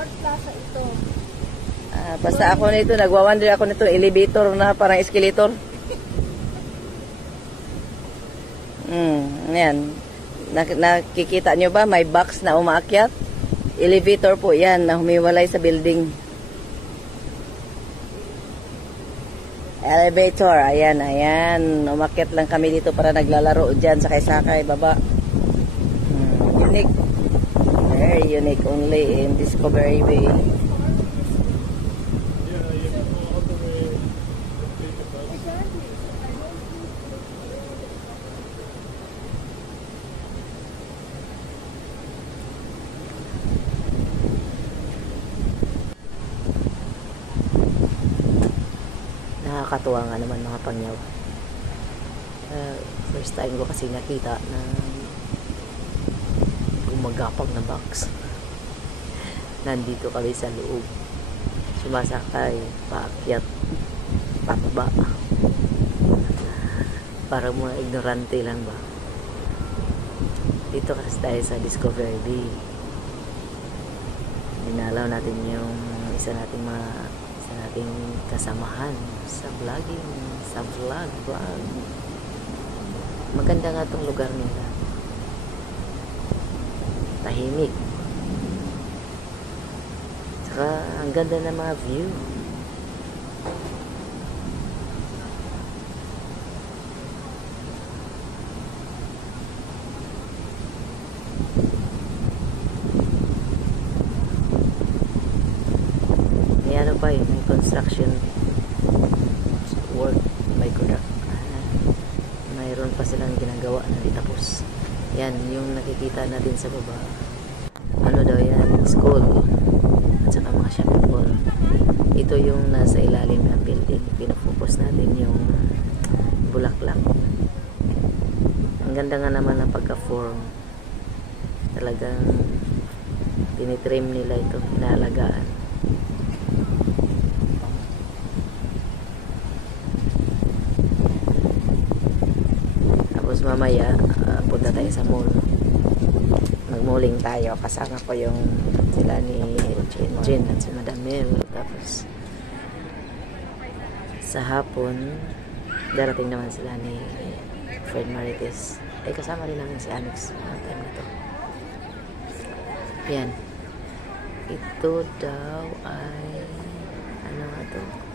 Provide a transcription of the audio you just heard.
North Plaza ito. Basta ako nito, nagwa-wonder ako nito, elevator na parang escalator. Yan. Nakikita nyo ba? May box na umaakyat. Elevator po yan na humiwalay sa building. Elevator. Ayan, ayan. Umakyat lang kami dito para naglalaro dyan. Sakay-sakay, baba. Unique. Very unique only in Discovery Bay. Nakakatuwa nga naman mga pangyaw. First time ko kasi nakita na gumagapag na box. Nandito kami sa loob. Sumasakay, paakyat, pababa. Parang mga ignorante lang ba. Dito kasi tayo sa Discovery Bay. Dinalaw natin yung isa nating kasamahan sa vlogging, sa vlog. Maganda nga tong lugar nila. Tahimik. Saka ang ganda ng mga view. May ano pa yun, may construction work, may mayroon pa silang ginagawa na di tapos. Yan, yung nakikita natin sa baba. Ano daw yan? School. At saka mga shopping mall. Ito yung nasa ilalim ng building. Pinafocus natin yung bulaklak. Ang ganda nga naman ng pagka-form. Talagang tinitrim nila ito. Inaalagaan. Tapos mamaya punta tayo sa mall. Magmuling tayo. Kasama ko yung sila ni Jin at si Madam Mel. Tapos sa hapon darating naman sila ni Fred Marites. Ay kasama rin namin si Anix ang time na to. Yan. Ito daw ay ano nga to?